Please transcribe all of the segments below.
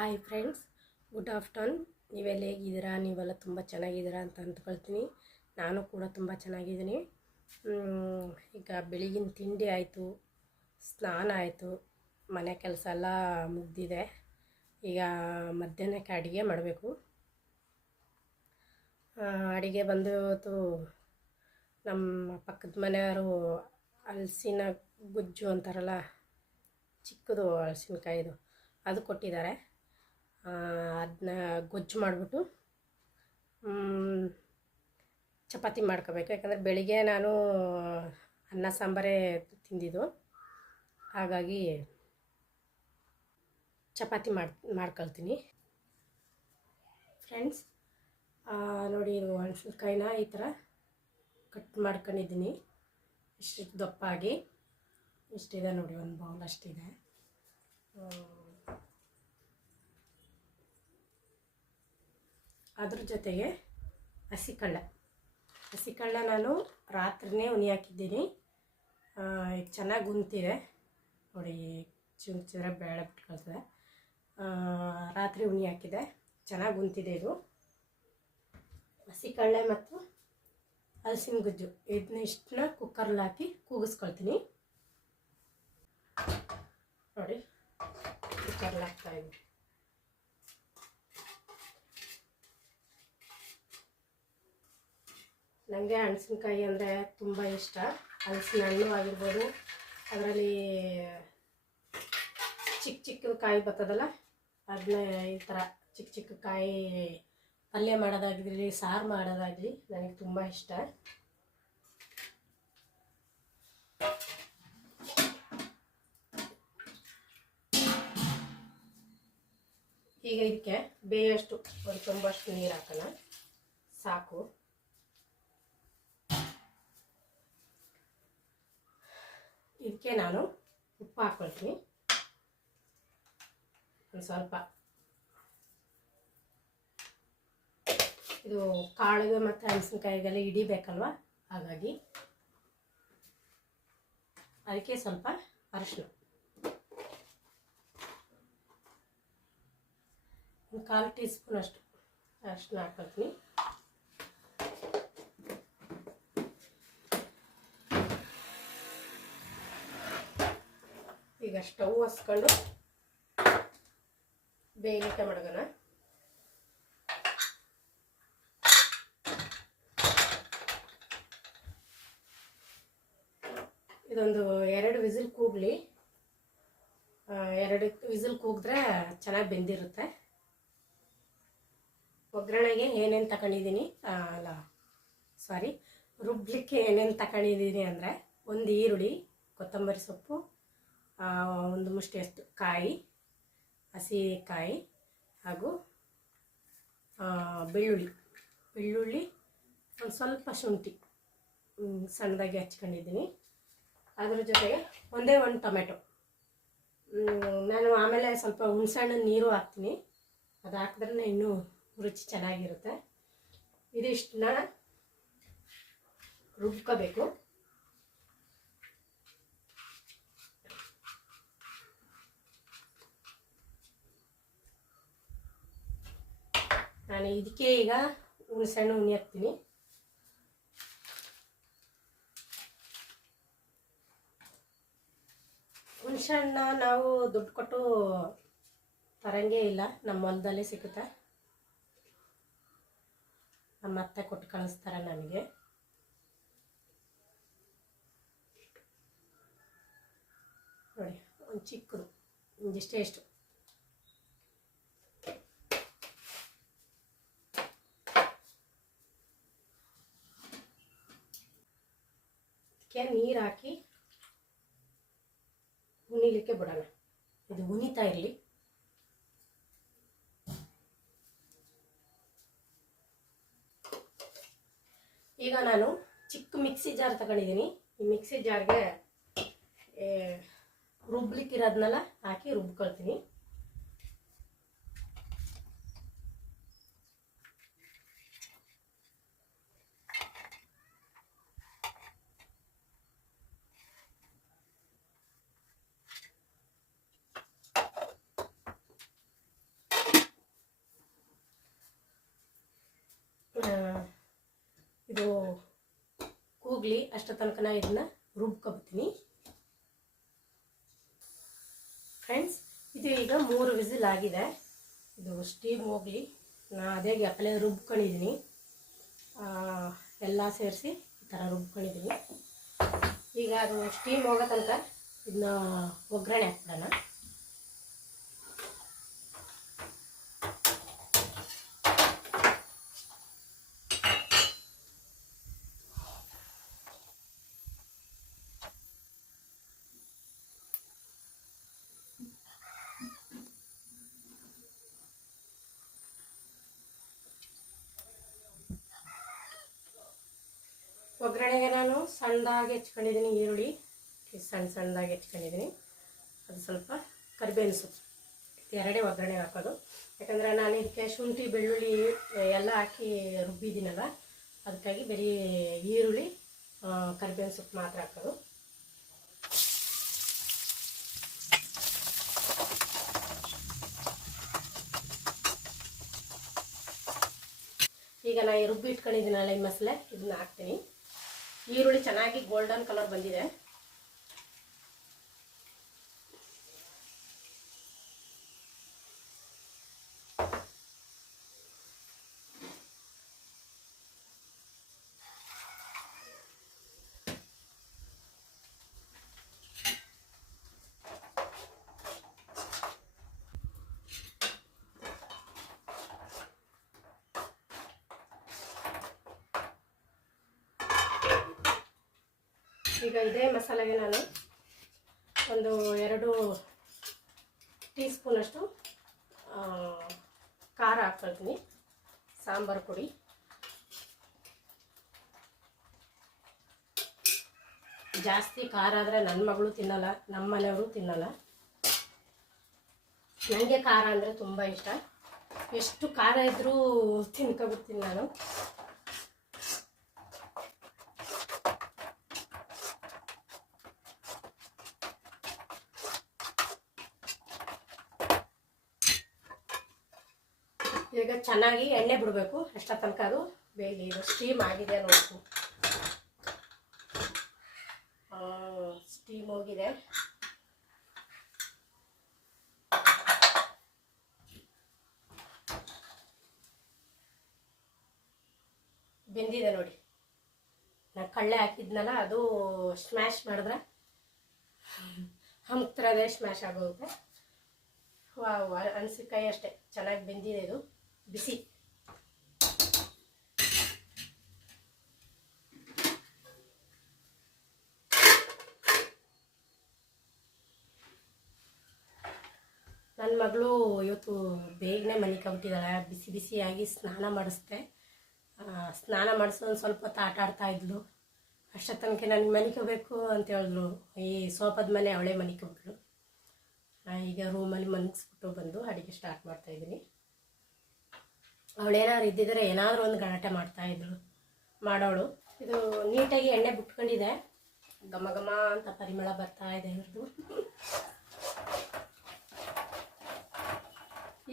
Hi friends, good afternoon. ನೀವೆಲ್ಲ ಹೇಗಿದ್ದೀರಾ ನೀವೆಲ್ಲ ತುಂಬ ಚೆನ್ನಾಗಿದ್ದೀರಾ ಅಂತ ಅಂದ್ಕೊಳ್ತೀನಿ. ನಾನು ಕೂಡ ತುಂಬ ಚೆನ್ನಾಗಿದ್ದೀನಿ. ಈಗ ಬೆಳಗಿನ ತಿಂಡಿ ಆಯಿತು, ಸ್ನಾನ ಆಯಿತು, ಮನೆ ಕೆಲಸ ಎಲ್ಲ ಮುಗ್ದಿದೆ. ಈಗ ಮಧ್ಯಾಹ್ನಕ್ಕೆ ಅಡುಗೆ ಮಾಡಬೇಕು. ಅಡುಗೆ ಬಂದು ನಮ್ಮ ಪಕ್ಕದ ಮನೆಯವರು ಹಲಸಿನ ಗುಜ್ಜು ಅಂತಾರಲ್ಲ, ಚಿಕ್ಕದು ಹಲಸಿನಕಾಯಿದು, ಅದು ಕೊಟ್ಟಿದ್ದಾರೆ. ಅದನ್ನ ಗೊಜ್ಜು ಮಾಡಿಬಿಟ್ಟು ಚಪಾತಿ ಮಾಡ್ಕೋಬೇಕು. ಯಾಕಂದರೆ ಬೆಳಿಗ್ಗೆ ನಾನು ಅನ್ನ, ಸಾಂಬಾರೇ ತಿಂದಿದ್ದು. ಹಾಗಾಗಿ ಚಪಾತಿ ಮಾಡಿ, ಮಾಡ್ಕೊಳ್ತೀನಿ. ಫ್ರೆಂಡ್ಸ್ ನೋಡಿ ಇದು ಮೆಣಸಿನ್ಕಾಯಿನ ಈ ಥರ ಕಟ್ ಮಾಡ್ಕೊಂಡಿದ್ದೀನಿ. ಇಷ್ಟು ದಪ್ಪಾಗಿ. ಇಷ್ಟಿದೆ ನೋಡಿ, ಒಂದು ಬೌಲ್ ಅಷ್ಟಿದೆ. ಅದ್ರ ಜೊತೆಗೆ ಹಸಿ ಕಳ್ಳ. ಹಸಿ ಕಳ್ಳ ನಾನು ರಾತ್ರಿನೇ ಉನಿ ಹಾಕಿದ್ದೀನಿ ಈಗ ಚೆನ್ನಾಗಿ ಉಂತಿದೆ ನೋಡಿ, ಚುಮ್ ಚೂರ ಬೇಳೆ ಬಿಟ್ಕೊಳ್ತದೆ. ರಾತ್ರಿ ಉನಿ ಹಾಕಿದೆ ಚೆನ್ನಾಗಿ ಉಂತಿದೆ ಇದು. ಹಸಿ ಕಳ್ಳೆ ಮತ್ತು ಹಲಸಿನ ಗುಜ್ಜು. ಇದನ್ನ ಇಷ್ಟನ್ನ ಕುಕ್ಕರ್ಲಿ ಹಾಕಿ ಕೂಗಿಸ್ಕೊಳ್ತೀನಿ. ನೋಡಿ, ಕುಕ್ಕರ್ಲಿ ಹಾಕ್ತಾ ನನಗೆ ಹಣ್ಸಿನ್ಕಾಯಿ ಅಂದರೆ ತುಂಬ ಇಷ್ಟ. ಹಲಸಿನ ಹಣ್ಣು ಆಗಿರ್ಬೋದು. ಅದರಲ್ಲಿ ಚಿಕ್ಕ ಚಿಕ್ಕ ಕಾಯಿ ಬರ್ತದಲ್ಲ ಅದನ್ನ ಈ ಥರ ಚಿಕ್ಕ ಚಿಕ್ಕ ಕಾಯಿ ಪಲ್ಯ ಮಾಡೋದಾಗಲಿ, ಸಾರು ಮಾಡೋದಾಗಲಿ ನನಗೆ ತುಂಬ ಇಷ್ಟ. ಈಗ ಇದಕ್ಕೆ ಬೇಯಷ್ಟು, ಒಂದು ತುಂಬಷ್ಟು ನೀರು ಹಾಕೋಣ. ಸಾಕು. ಇದಕ್ಕೆ ನಾನು ಉಪ್ಪು ಹಾಕ್ಕೊಳ್ತೀನಿ ಒಂದು ಸ್ವಲ್ಪ. ಇದು ಕಾಳಿಗೆ ಮತ್ತು ಮೆಣಸಿನ್ಕಾಯಿಗೆಲ್ಲ ಹಿಡಿಬೇಕಲ್ವ? ಹಾಗಾಗಿ ಅದಕ್ಕೆ ಸ್ವಲ್ಪ ಅರಿಶಿನ ಒಂದು ಕಾಲು ಟೀ ಸ್ಪೂನ್ ಅಷ್ಟು ಅರಿಶಿನ ಹಾಕೊಳ್ತೀನಿ. ಈಗ ಸ್ಟವ್ ಹಸ್ಕೊಂಡು ಬೇಗಕ್ಕೆ ಮಡಗೋಣ ಇದೊಂದು ಎರಡು ವಿಸಿಲ್ ಕೂಗ್ಲಿ. ಎರಡು ವಿಸಿಲ್ ಕೂಗಿದ್ರೆ ಚೆನ್ನಾಗಿ ಬೆಂದಿರುತ್ತೆ. ಒಗ್ಗರಣೆಗೆ ಏನೇನು ತಗೊಂಡಿದ್ದೀನಿ ಅಲ್ಲ ಸಾರಿ ರುಬ್ಲಿಕ್ಕೆ ಏನೇನು ತಗೊಂಡಿದ್ದೀನಿ ಅಂದರೆ ಒಂದು ಈರುಳ್ಳಿ, ಕೊತ್ತಂಬರಿ ಸೊಪ್ಪು ಒಂದು ಮುಷ್ಟಿಯಷ್ಟು ಕಾಯಿ ಹಸಿ ಕಾಯಿ ಹಾಗೂ ಬೆಳ್ಳುಳ್ಳಿ. ಬೆಳ್ಳುಳ್ಳಿ ಒಂದು ಸ್ವಲ್ಪ ಶುಂಠಿ ಸಣ್ಣದಾಗಿ ಹಚ್ಕೊಂಡಿದ್ದೀನಿ. ಅದ್ರ ಜೊತೆಗೆ ಒಂದೇ ಒಂದು ಟೊಮೆಟೊ. ನಾನು ಆಮೇಲೆ ಸ್ವಲ್ಪ ಹುಣ್ಸೆಹಣ್ಣು ನೀರು ಹಾಕ್ತೀನಿ. ಅದು ಹಾಕಿದ್ರೆ ಇನ್ನೂ ರುಚಿ ಚೆನ್ನಾಗಿರುತ್ತೆ. ಇದಿಷ್ಟನ್ನ ರುಬ್ಕೋಬೇಕು. ನಾನು ಇದಕ್ಕೆ ಈಗ ಹುಣಸೆಹಣ್ಣು ಉನಿ ಹಾಕ್ತೀನಿ. ಹುಣಸೆಹಣ್ಣ ನಾವು ದುಡ್ಡು ಕೊಟ್ಟು ತರಂಗೇ ಇಲ್ಲ, ನಮ್ಮ ಹೊಲದಲ್ಲೇ ಸಿಗುತ್ತೆ ನಮ್ಮ ಅತ್ತೆ ಕೊಟ್ಟು ಕಳಿಸ್ತಾರೆ ನಮಗೆ. ನೋಡಿ, ಒಂದು ಚಿಕ್ಕದು ಒಂದಿಷ್ಟೇ ಎಷ್ಟು ಅದಕ್ಕೆ ನೀರು ಹಾಕಿ ಉಣಿಲಿಕ್ಕೆ ಬಿಡೋಣ. ಇದು ಉಣಿತಾ ಇರಲಿ. ಈಗ ನಾನು ಚಿಕ್ಕ ಮಿಕ್ಸಿ ಜಾರ್ ತಗೊಂಡಿದ್ದೀನಿ. ಈ ಮಿಕ್ಸಿ ಜಾರ್ಗೆ ರುಬ್ಲಿಕ್ಕಿರೋದನ್ನೆಲ್ಲ ಹಾಕಿ ರುಬ್ಕೊಳ್ತೀನಿ. ಕೂಗ್ಲಿ ಅಷ್ಟು ತನಕ ನಾ ಇದನ್ನ ರುಬ್ಕೊಬತ್ತೀನಿ ಫ್ರೆಂಡ್ಸ್ ಇದು ಈಗ ಮೂರು ವಿಸಿಲ್ ಆಗಿದೆ. ಇದು ಸ್ಟೀಮ್ ಹೋಗಲಿ. ನಾ ಅದೇ ಗ್ಯಾಪಲೆ ರುಬ್ಕೊಂಡಿದ್ದೀನಿ ಎಲ್ಲ ಸೇರಿಸಿ ಈ ಥರ ರುಬ್ಕೊಂಡಿದ್ದೀನಿ ಈಗ ಅದು ಸ್ಟೀಮ್ ಹೋಗೋ ತನಕ ಇದನ್ನ ಒಗ್ಗರಣೆ ಹಾಕ್ಬಿಡೋಣ. ಒಗ್ಗರಣೆಗೆ ನಾನು ಸಣ್ಣದಾಗಿ ಹೆಚ್ಕೊಂಡಿದ್ದೀನಿ ಈರುಳ್ಳಿ. ಸಣ್ಣ ಸಣ್ಣದಾಗಿ ಹೆಚ್ಕೊಂಡಿದ್ದೀನಿ. ಅದು ಸ್ವಲ್ಪ ಕರಿಬೇವಿನ ಸೊಪ್ಪು. ಎರಡೇ ಒಗ್ಗರಣೆ ಹಾಕೋದು. ಯಾಕಂದರೆ ನಾನು ಇದಕ್ಕೆ ಶುಂಠಿ, ಬೆಳ್ಳುಳ್ಳಿ ಎಲ್ಲ ಹಾಕಿ ರುಬ್ಬಿದ್ದೀನಲ್ಲ, ಅದಕ್ಕಾಗಿ ಬರೀ ಈರುಳ್ಳಿ ಕರಿಬೇವಿನ ಸೊಪ್ಪು ಮಾತ್ರ ಹಾಕೋದು. ಈಗ ನಾ ಈ ರುಬ್ಬಿ ಇಟ್ಕೊಂಡಿದ್ದೀನಲ್ಲ ಈ ಮಸಾಲೆ, ಇದನ್ನ ಹಾಕ್ತೀನಿ. ಈರುಳ್ಳಿ ಚೆನ್ನಾಗಿ ಗೋಲ್ಡನ್ ಕಲರ್ ಬಂದಿದೆ. ಈಗ ಇದೇ ಮಸಾಲೆಗೆ ನಾನು ಒಂದು ಎರಡು ಟೀ ಸ್ಪೂನಷ್ಟು ಖಾರ ಹಾಕ್ಕೊಳ್ತೀನಿ. ಸಾಂಬಾರು ಪುಡಿ. ಜಾಸ್ತಿ ಖಾರ ಆದರೆ ನನ್ನ ಮಗಳು ತಿನ್ನಲ್ಲ ನಮ್ಮ ಮನೆಯವರು ತಿನ್ನಲ್ಲ. ನನಗೆ ಖಾರ ಅಂದರೆ ತುಂಬ ಇಷ್ಟ. ಎಷ್ಟು ಖಾರ ಇದ್ದರೂ ತಿನ್ಕೊಬಿಡ್ತೀನಿ ನಾನು. ಈಗ ಚೆನ್ನಾಗಿ ಎಣ್ಣೆ ಬಿಡಬೇಕು. ಅಷ್ಟ ತನಕ ಅದು? ಬೇಗ ಇದು ಸ್ಟೀಮ್ ಆಗಿದೆ ನೋಡಿ ಸ್ಟೀಮ್ ಹೋಗಿದೆ. ಬೆಂದಿದೆ ನೋಡಿ. ನಾ ಕಳ್ಳೆ ಹಾಕಿದ್ನಲ್ಲ, ಅದು ಸ್ಮ್ಯಾಶ್ ಮಾಡಿದ್ರೆ ಹಮ್ತ್ರದೇ ಸ್ಮ್ಯಾಶ್ ಆಗೋಗುತ್ತೆ. ವಾವ್, ಅನ್ಸಿಕಾಯಿ ಅಷ್ಟೇ. ಚೆನ್ನಾಗಿ ಬೆಂದಿದೆ ಇದು. ಬಿಸಿ. ನನ್ನ ಮಗಳು ಇವತ್ತು ಬೇಗನೆ ಮಲಿಕೊಂಬಿಟ್ಟಿದ್ದಾಳೆ ಬಿಸಿ ಬಿಸಿಯಾಗಿ ಸ್ನಾನ ಮಾಡಿಸ್ದೆ. ಸ್ನಾನ ಮಾಡಿಸೋದು ಸ್ವಲ್ಪ ಹೊತ್ತು ಆಟ ಆಡ್ತಾ ಇದ್ಲು. ಅಷ್ಟ ತನಕ ನನಗೆ ಮನಿಕೋಬೇಕು ಅಂತ ಹೇಳಿದ್ರು. ಈ ಸೋಪದ ಮೇಲೆ ಅವಳೇ ಮನೆ ಆ, ಈಗ ರೂಮಲ್ಲಿ ಮಲಗಿಸ್ಬಿಟ್ಟು ಬಂದು ಅಡುಗೆ ಸ್ಟಾರ್ಟ್ ಮಾಡ್ತಾ ಇದ್ದೀನಿ. ಅವಳೇನಾದ್ರು ಇದ್ದಿದ್ರೆ ಏನಾದರೂ ಒಂದು ಗಲಾಟೆ ಮಾಡ್ತಾ ಇದ್ಳು ಮಾಡೋಳು. ಇದು ನೀಟಾಗಿ ಎಣ್ಣೆ ಬಿಟ್ಕೊಂಡಿದೆ. ಘಮ ಘಮ ಅಂತ ಪರಿಮಳ ಬರ್ತಾ ಇದೆ ಇವ್ರದ್ದು.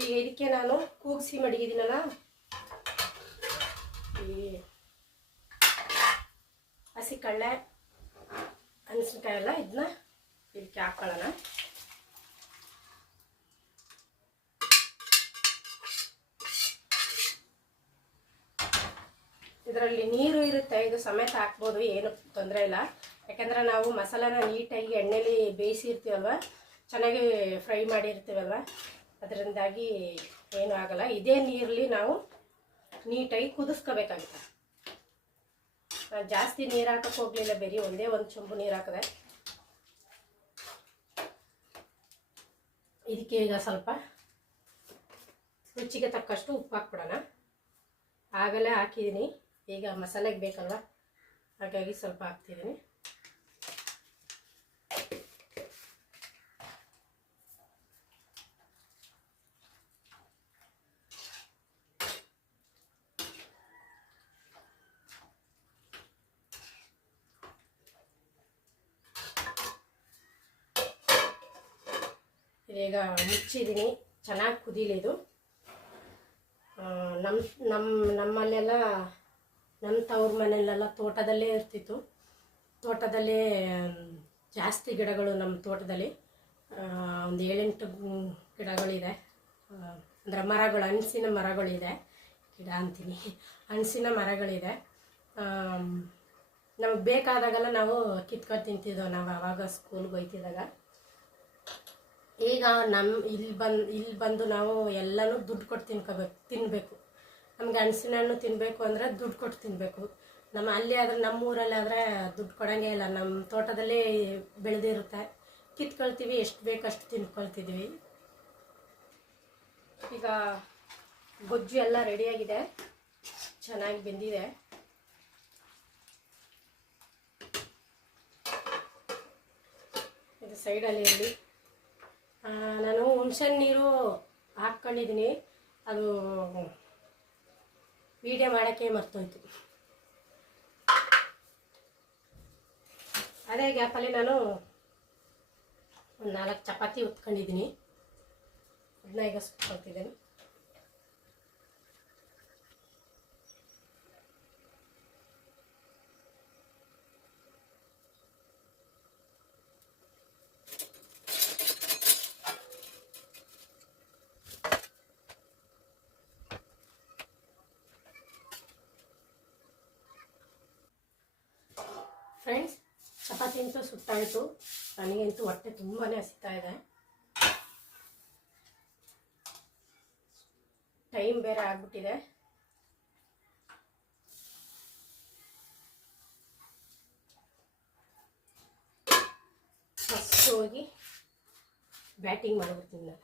ಈಗ ಇದಕ್ಕೆ ನಾನು ಕೂಗಿಸಿ ಮಡಗಿದ್ದೀನಲ್ಲ? ಈ ಹಸಿ ಕಳ್ಳೆ ಮೆಣಸಿನ್ಕಾಯಿ ಎಲ್ಲ ಇದನ್ನ ಇದಕ್ಕೆ ಹಾಕೊಳ್ಳೋಣ. ಇದರಲ್ಲಿ ನೀರು ಇರುತ್ತೆ, ಇದು ಸಮೇತ ಹಾಕ್ಬೋದು, ಏನು ತೊಂದರೆ ಇಲ್ಲ. ಯಾಕಂದರೆ ನಾವು ಮಸಾಲಾನ ನೀಟಾಗಿ ಎಣ್ಣೆಲಿ ಬೇಯಿಸಿರ್ತೀವಲ್ವ? ಚೆನ್ನಾಗಿ ಫ್ರೈ ಮಾಡಿರ್ತೀವಲ್ವ? ಅದರಿಂದಾಗಿ ಏನೂ ಆಗಲ್ಲ. ಇದೇ ನೀರಲ್ಲಿ ನಾವು ನೀಟಾಗಿ ಕುದಿಸ್ಕೋಬೇಕಾಗುತ್ತೆ. ಜಾಸ್ತಿ ನೀರು ಹಾಕಕ್ಕೆ ಹೋಗಲಿಲ್ಲ ಬೇರೆ, ಒಂದೇ ಒಂದು ಚೊಂಬು ನೀರು ಹಾಕಿದೆ. ಇದಕ್ಕೆ ಈಗ ಸ್ವಲ್ಪ ರುಚಿಗೆ ತಕ್ಕಷ್ಟು ಉಪ್ಪು ಹಾಕ್ಬಿಡೋಣ ಆಗಲೇ ಹಾಕಿದ್ದೀನಿ ಈಗ ಮಸಾಲೆಗೆ ಬೇಕಲ್ವ? ಹಾಗಾಗಿ ಸ್ವಲ್ಪ ಹಾಕ್ತಿದ್ದೀನಿ. ಈಗ ಮುಚ್ಚಿದ್ದೀನಿ. ಚೆನ್ನಾಗಿ ಕುದೀಲಿ ಇದು. ನಮ್ಮ ನಮ್ಮ ನಮ್ಮಲ್ಲೆಲ್ಲ ನಮ್ಮ ತವ್ರ ಮನೆಯಲ್ಲೆಲ್ಲ ತೋಟದಲ್ಲೇ ಇರ್ತಿತ್ತು. ತೋಟದಲ್ಲೇ ಜಾಸ್ತಿ ಗಿಡಗಳು ನಮ್ಮ ತೋಟದಲ್ಲಿ ಒಂದು ಏಳೆಂಟು ಗಿಡಗಳಿದೆ. ಅಂದರೆ ಮರಗಳು, ಹಣಸಿನ ಮರಗಳಿದೆ. ಗಿಡ ಅಂತೀನಿ. ಹಣಸಿನ ಮರಗಳಿದೆ. ನಮಗೆ ಬೇಕಾದಾಗೆಲ್ಲ ನಾವು ಕಿತ್ಕೊಂಡು ತಿಂತಿದ್ದೆವು ನಾವು ಆವಾಗ ಸ್ಕೂಲ್ಗೆ ಹೋಯ್ತಿದ್ದಾಗ. ಈಗ ನಮ್ಮ ಇಲ್ಲಿ ಬಂದು ಇಲ್ಲಿ ಬಂದು ನಾವು ಎಲ್ಲನೂ ದುಡ್ಡು ಕೊಟ್ಟು ತಿನ್ಕೋಬೇಕು ತಿನ್ನಬೇಕು ನಮ್ಗೆ ಹಣ್ಸಿನ ಹಣ್ಣು ತಿನ್ನಬೇಕು ಅಂದರೆ ದುಡ್ಡು ಕೊಟ್ಟು ತಿನ್ನಬೇಕು ನಮ್ಮ ಅಲ್ಲಿ ಆದರೆ, ನಮ್ಮ ಊರಲ್ಲಿ ಆದರೆ ದುಡ್ಡು ಕೊಡೋಂಗೇ ಇಲ್ಲ. ನಮ್ಮ ತೋಟದಲ್ಲೇ ಬೆಳೆದಿರುತ್ತೆ. ಕಿತ್ಕೊಳ್ತೀವಿ, ಎಷ್ಟು ಬೇಕು ಅಷ್ಟು ತಿನ್ಕೊಳ್ತಿದ್ವಿ. ಈಗ ಗೊಜ್ಜು ಎಲ್ಲ ರೆಡಿಯಾಗಿದೆ. ಚೆನ್ನಾಗಿ ಬೆಂದಿದೆ. ಇದು ಸೈಡಲ್ಲಿ ಇರಲಿ. ನಾನು ಹುಣ್ಸೆ ನೀರು ಹಾಕ್ಕೊಂಡಿದ್ದೀನಿ. ಅದು ವೀಡಿಯೋ ಮಾಡೋಕ್ಕೆ ಮರ್ತೋಯ್ತು. ಅದೇ ಗ್ಯಾಪಲ್ಲಿ ನಾನು ಒಂದು ನಾಲ್ಕು ಚಪಾತಿ ಉತ್ಕೊಂಡಿದ್ದೀನಿ. ಅದನ್ನ ಈಗ ಸುಟ್ಕೊಳ್ತಿದ್ದೇನೆ. ಫ್ರೆಂಡ್ಸ್ ಚಪಾತಿ ಅಂತೂ ಸುಟ್ಟಾಯಿತು ನನಗಂತೂ ಹೊಟ್ಟೆ ತುಂಬಾ ಹಸಿತಾ ಇದೆ. ಟೈಮ್ ಬೇರೆ ಆಗ್ಬಿಟ್ಟಿದೆ. ಫಸ್ಟ್ ಹೋಗಿ ಬ್ಯಾಟಿಂಗ್ ಮಾಡಿಬಿಡ್ತೀನಿ ನಾನು.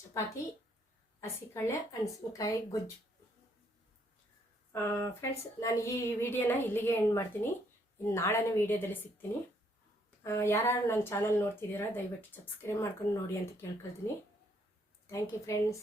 ಚಪಾತಿ ಹಸಿಕಳ್ಳೆ ಹಣಸಿನ್ಕಾಯಿ ಗೊಜ್ಜು. ಫ್ರೆಂಡ್ಸ್ ನಾನು ಈ ವಿಡಿಯೋನ ಇಲ್ಲಿಗೆ ಎಂಡ್ ಮಾಡ್ತೀನಿ. ಇನ್ನು ನಾಳೆನೇ ವಿಡಿಯೋದಲ್ಲಿ ಸಿಗ್ತೀನಿ. ಯಾರು ನನ್ನ ಚಾನಲ್ ನೋಡ್ತಿದ್ದೀರಾ, ದಯವಿಟ್ಟು ಸಬ್ಸ್ಕ್ರೈಬ್ ಮಾಡ್ಕೊಂಡು ನೋಡಿ ಅಂತ ಕೇಳ್ಕೊಳ್ತೀನಿ. Thank you friends